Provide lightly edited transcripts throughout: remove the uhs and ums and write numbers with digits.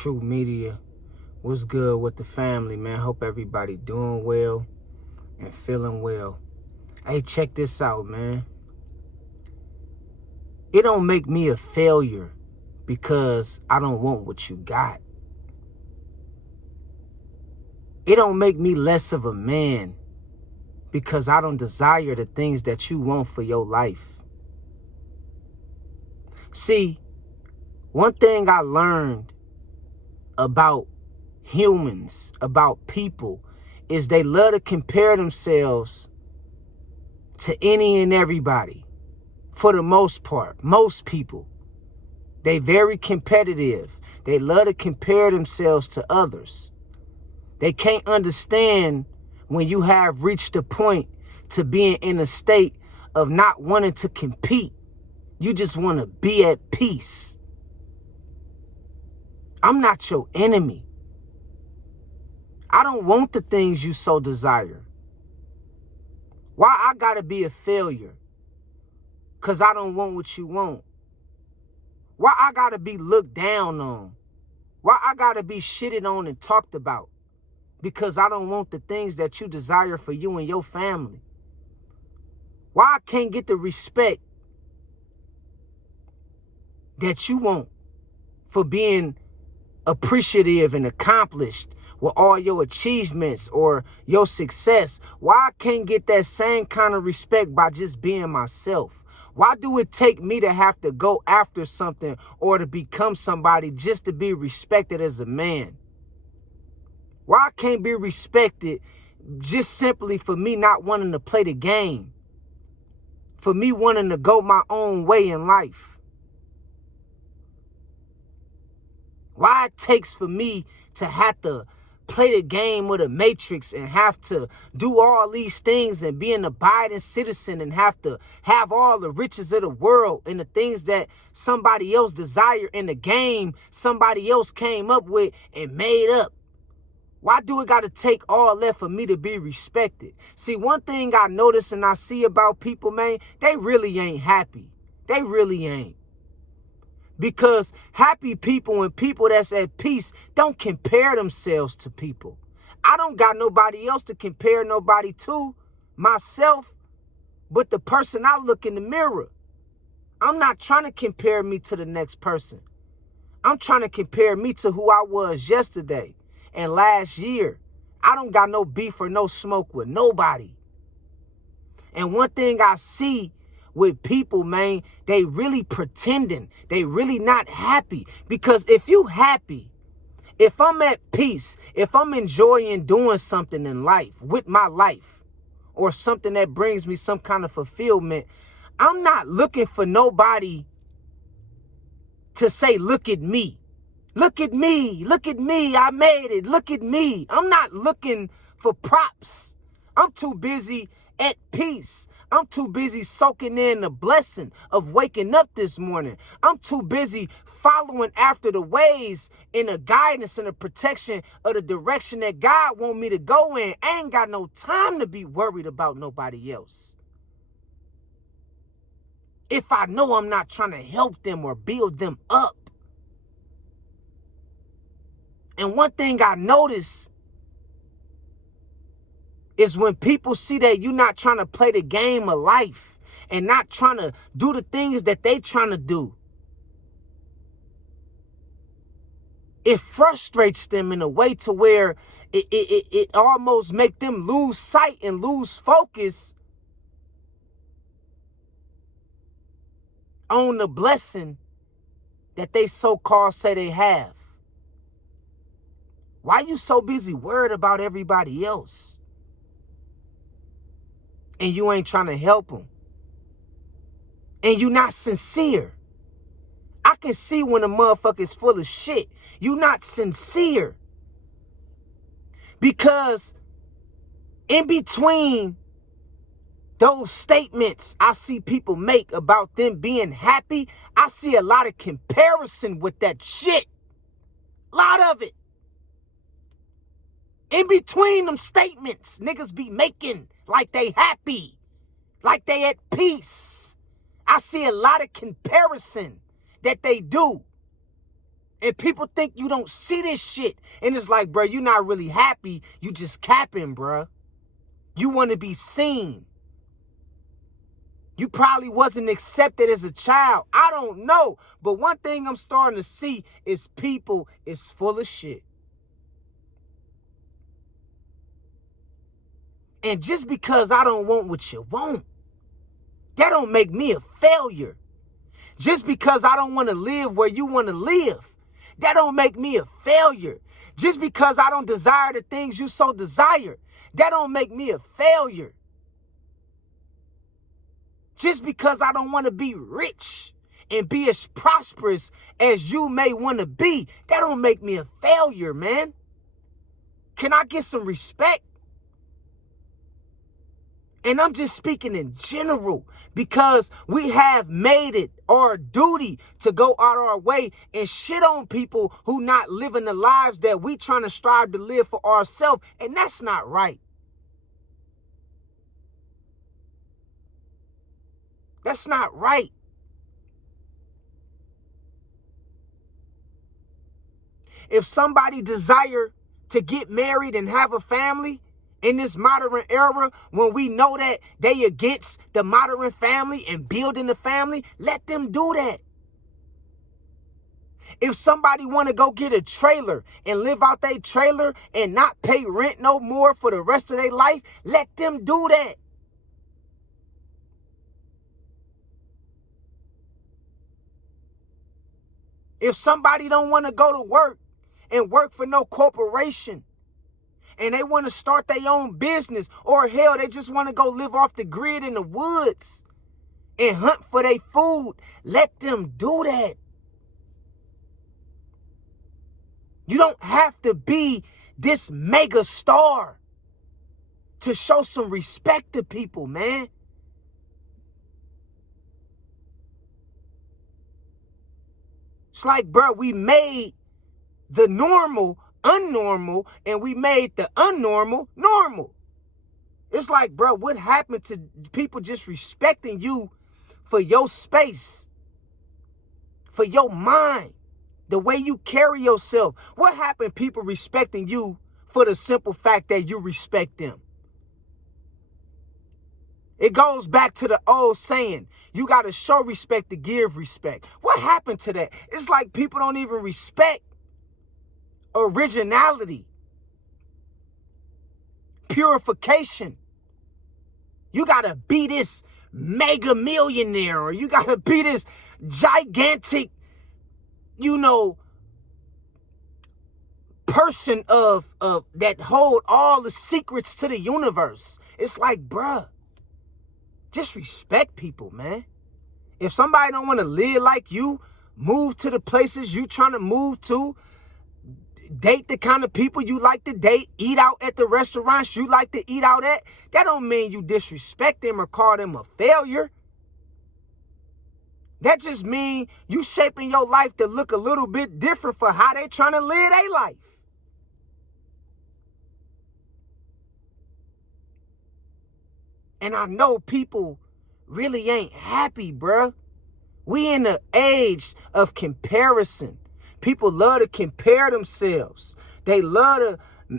True Media. What's good with the family, man? Hope everybody doing well and feeling well. Hey, check this out, man. It don't make me a failure because I don't want what you got. It don't make me less of a man because I don't desire the things that you want for your life. See, one thing I learned about humans, about people, is they love to compare themselves to any and everybody. For the most part, most people, they very competitive. They love to compare themselves to others. They can't understand when you have reached a point to being in a state of not wanting to compete. You just want to be at peace. I'm not your enemy. I don't want the things you so desire. Why I gotta be a failure? Because I don't want what you want. Why I gotta be looked down on? Why I gotta be shitted on and talked about? Because I don't want the things that you desire for you and your family. Why I can't get the respect that you want for being appreciative and accomplished with all your achievements or your success? Why I can't get that same kind of respect by just being myself? Why do it take me to have to go after something or to become somebody just to be respected as a man? Why I can't be respected just simply for me not wanting to play the game, for me wanting to go my own way in life? Why it takes for me to have to play the game with a matrix and have to do all these things and be an abiding citizen and have to have all the riches of the world and the things that somebody else desire in the game somebody else came up with and made up? Why do it got to take all that for me to be respected? See, one thing I notice and I see about people, man, they really ain't happy. They really ain't. Because happy people and people that's at peace don't compare themselves to people. I don't got nobody else to compare nobody to, myself, but the person I look in the mirror. I'm not trying to compare me to the next person. I'm trying to compare me to who I was yesterday and last year. I don't got no beef or no smoke with nobody. And one thing I see with people, man, they really pretending. They really not happy. Because if you happy, if I'm at peace, if I'm enjoying doing something in life, with my life, or something that brings me some kind of fulfillment, I'm not looking for nobody to say, look at me. Look at me. Look at me. I made it. Look at me. I'm not looking for props. I'm too busy at peace. I'm too busy soaking in the blessing of waking up this morning. I'm too busy following after the ways and the guidance and the protection of the direction that God want me to go in. I ain't got no time to be worried about nobody else. If I know I'm not trying to help them or build them up. And one thing I notice is when people see that you're not trying to play the game of life and not trying to do the things that they trying to do, it frustrates them in a way to where it almost make them lose sight and lose focus on the blessing that they so-called say they have. Why you so busy worried about everybody else? And you ain't trying to help them. And you not sincere. I can see when a motherfucker is full of shit. You not sincere. Because in between those statements I see people make about them being happy, I see a lot of comparison with that shit. A lot of it. In between them statements, niggas be making like they happy, like they at peace. I see a lot of comparison that they do. And people think you don't see this shit. And it's like, bro, you're not really happy. You just capping, bro. You want to be seen. You probably wasn't accepted as a child. I don't know. But one thing I'm starting to see is people is full of shit. And just because I don't want what you want, that don't make me a failure. Just because I don't want to live where you want to live, that don't make me a failure. Just because I don't desire the things you so desire, that don't make me a failure. Just because I don't want to be rich and be as prosperous as you may want to be, that don't make me a failure, man. Can I get some respect? And I'm just speaking in general because we have made it our duty to go out our way and shit on people who not living the lives that we trying to strive to live for ourselves. And that's not right. That's not right. If somebody desire to get married and have a family in this modern era, when we know that they against the modern family and building the family, let them do that. If somebody want to go get a trailer and live out their trailer and not pay rent no more for the rest of their life, let them do that. If somebody don't want to go to work and work for no corporation, and they want to start their own business, or hell, they just want to go live off the grid in the woods and hunt for their food, let them do that. You don't have to be this mega star to show some respect to people, man. It's like, bro, we made the normal unnormal, and we made the unnormal normal. It's like, bro, what happened to people just respecting you for your space, for your mind, the way you carry yourself? What happened people respecting you for the simple fact that you respect them? It goes back to the old saying, you got to show respect to give respect. What happened to that? It's like people don't even respect originality, purification. You gotta be this mega millionaire, or you gotta be this gigantic, person of that hold all the secrets to the universe. It's like, bruh, just respect people, man. If somebody don't want to live like you, move to the places you trying to move to, date the kind of people you like to date, eat out at the restaurants you like to eat out at, that don't mean you disrespect them or call them a failure. That just means you shaping your life to look a little bit different for how they trying to live their life. And I know people really ain't happy, bruh. We in the age of comparison. People love to compare themselves. They love to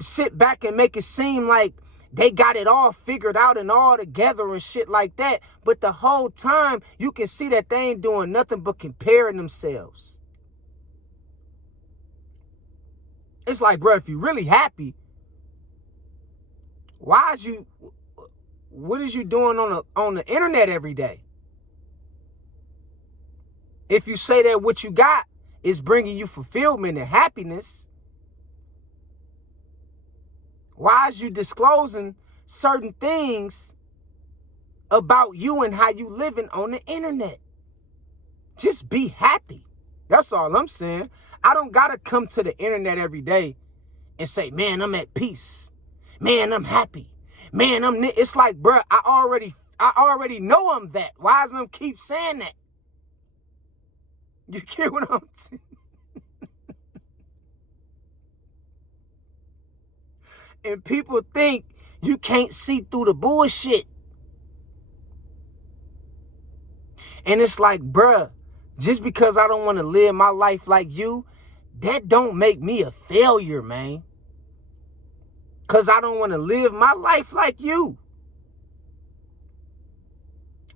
sit back and make it seem like they got it all figured out and all together and shit like that. But the whole time, you can see that they ain't doing nothing but comparing themselves. It's like, bro, if you're really happy, what is you doing on the internet every day? If you say that what you got is bringing you fulfillment and happiness, why is you disclosing certain things about you and how you living on the internet? Just be happy. That's all I'm saying. I don't gotta come to the internet every day and say, man, I'm at peace. Man, I'm happy. Man, it's like, bro, I already know I'm that. Why does them keep saying that? You get what I'm saying? And people think you can't see through the bullshit. And it's like, bruh, just because I don't want to live my life like you, that don't make me a failure, man. Because I don't want to live my life like you.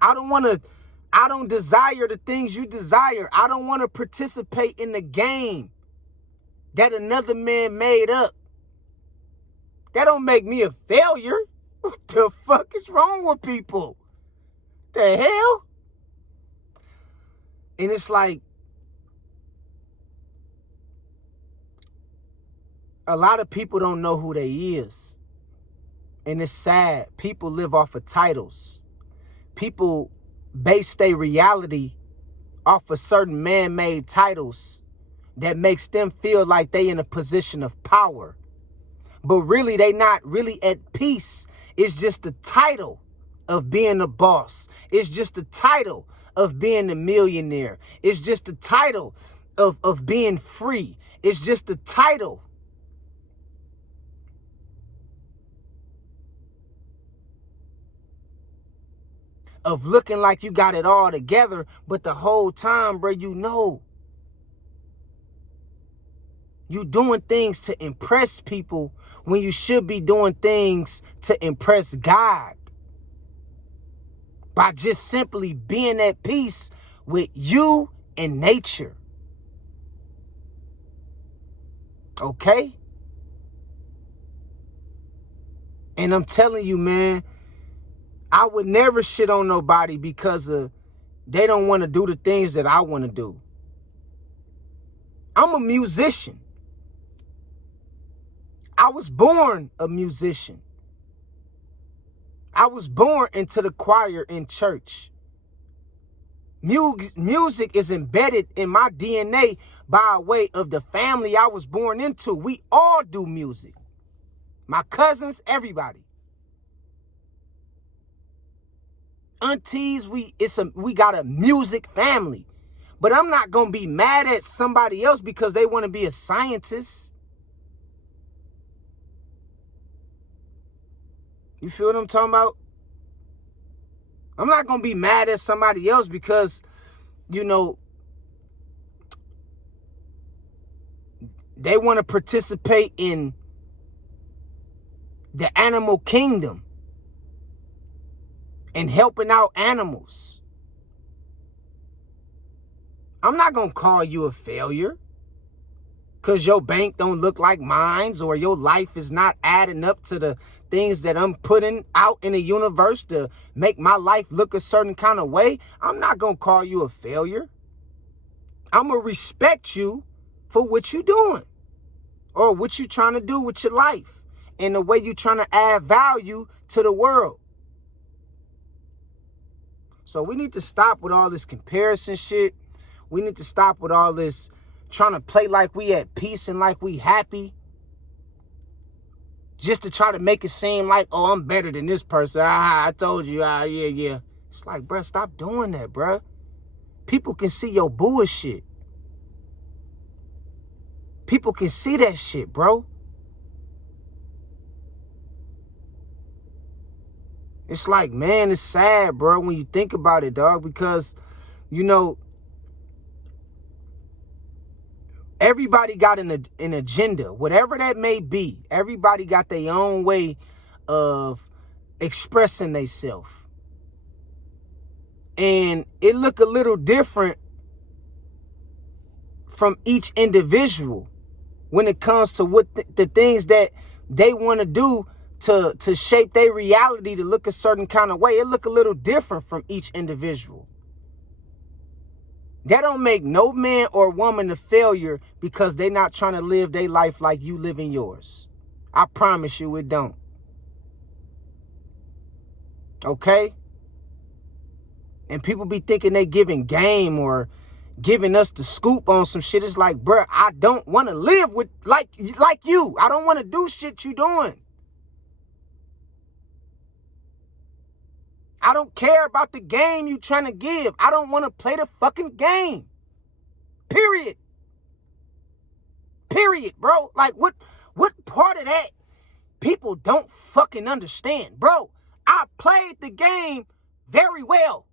I don't desire the things you desire. I don't want to participate in the game that another man made up. That don't make me a failure. What the fuck is wrong with people? The hell? And it's like, a lot of people don't know who they is. And it's sad. People live off of titles. People base their reality off of certain man-made titles that makes them feel like they in a position of power. But really, they not really at peace. It's just the title of being a boss. It's just the title of being a millionaire. It's just the title of being free. It's just the title. Of looking like you got it all together, but the whole time, bro, you doing things to impress people when you should be doing things to impress God. By just simply being at peace with you and nature. Okay? And I'm telling you, man, I would never shit on nobody because they don't want to do the things that I want to do. I'm a musician. I was born a musician. I was born into the choir in church. Music is embedded in my DNA by way of the family I was born into. We all do music. My cousins, everybody. Aunties, we got a music family. But I'm not going to be mad at somebody else because they want to be a scientist. You feel what I'm talking about? I'm not going to be mad at somebody else because, they want to participate in the animal kingdom and helping out animals. I'm not going to call you a failure because your bank don't look like mine or your life is not adding up to the things that I'm putting out in the universe to make my life look a certain kind of way. I'm not going to call you a failure. I'm going to respect you for what you're doing or what you're trying to do with your life and the way you're trying to add value to the world. So we need to stop with all this comparison shit. We need to stop with all this trying to play like we at peace and like we happy. Just to try to make it seem like, oh, I'm better than this person. I told you. Yeah. It's like, bruh, stop doing that, bruh. People can see your bullshit. People can see that shit, bro. It's like, man, it's sad, bro, when you think about it, dog, because, everybody got an agenda, whatever that may be. Everybody got their own way of expressing themselves. And it look a little different from each individual when it comes to what the things that they want to do to shape their reality to look a certain kind of way. It look a little different from each individual. That don't make no man or woman a failure because they not trying to live their life like you living yours. I promise you it don't. Okay? And people be thinking they giving game or giving us the scoop on some shit. It's like, bruh, I don't want to live with like you. I don't want to do shit you doing. I don't care about the game you trying to give. I don't want to play the fucking game. Period. Period, bro. Like, what part of that people don't fucking understand? Bro, I played the game very well.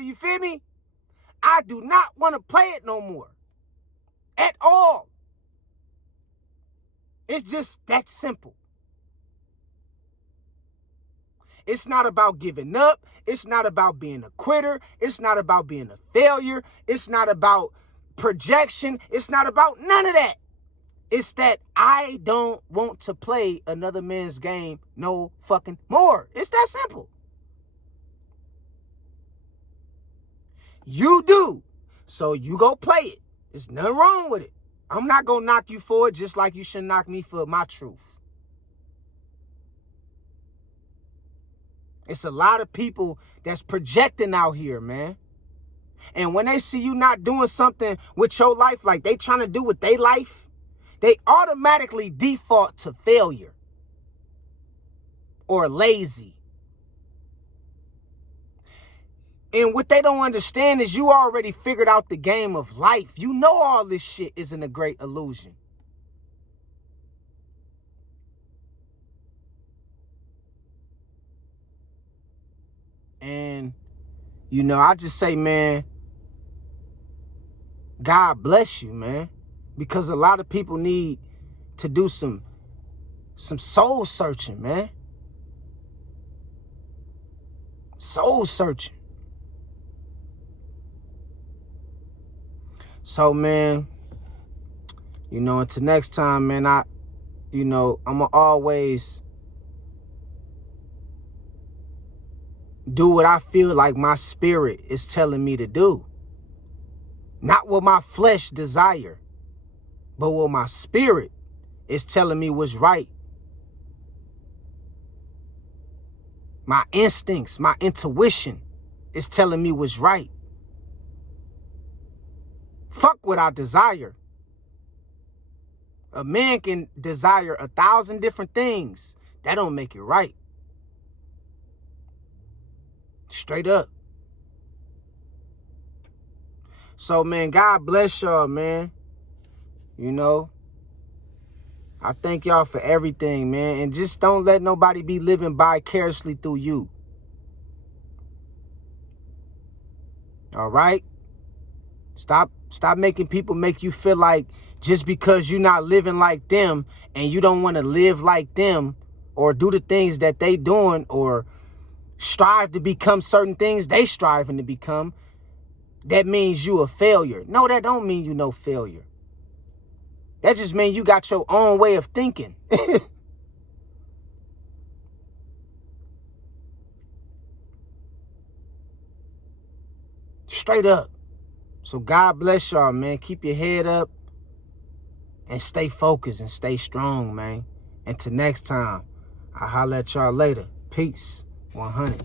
You feel me? I do not want to play it no more. At all. It's just that simple. It's not about giving up. It's not about being a quitter. It's not about being a failure. It's not about projection. It's not about none of that. It's that I don't want to play another man's game no fucking more. It's that simple. You do. So you go play it. There's nothing wrong with it. I'm not going to knock you for it just like you should knock me for my truth. It's a lot of people that's projecting out here, man. And when they see you not doing something with your life, like they trying to do with their life, they automatically default to failure or lazy. And what they don't understand is you already figured out the game of life. You know all this shit isn't a great illusion. And, I just say, man, God bless you, man. Because a lot of people need to do some soul searching, man. Soul searching. So, man, until next time, man, I'm going to always do what I feel like my spirit is telling me to do. Not what my flesh desire, but what my spirit is telling me was right. My instincts, my intuition is telling me what's right. Fuck what I desire. A man can desire 1,000 different things. That don't make it right. Straight up. So, man, God bless y'all, man. I thank y'all for everything, man. And just don't let nobody be living vicariously through you. All right? Stop making people make you feel like just because you're not living like them and you don't want to live like them or do the things that they doing or strive to become certain things they striving to become, that means you a failure. No, that don't mean you no failure. That just means you got your own way of thinking. Straight up. So God bless y'all, man. Keep your head up and stay focused and stay strong, man. Until next time, I'll holler at y'all later. Peace. 100.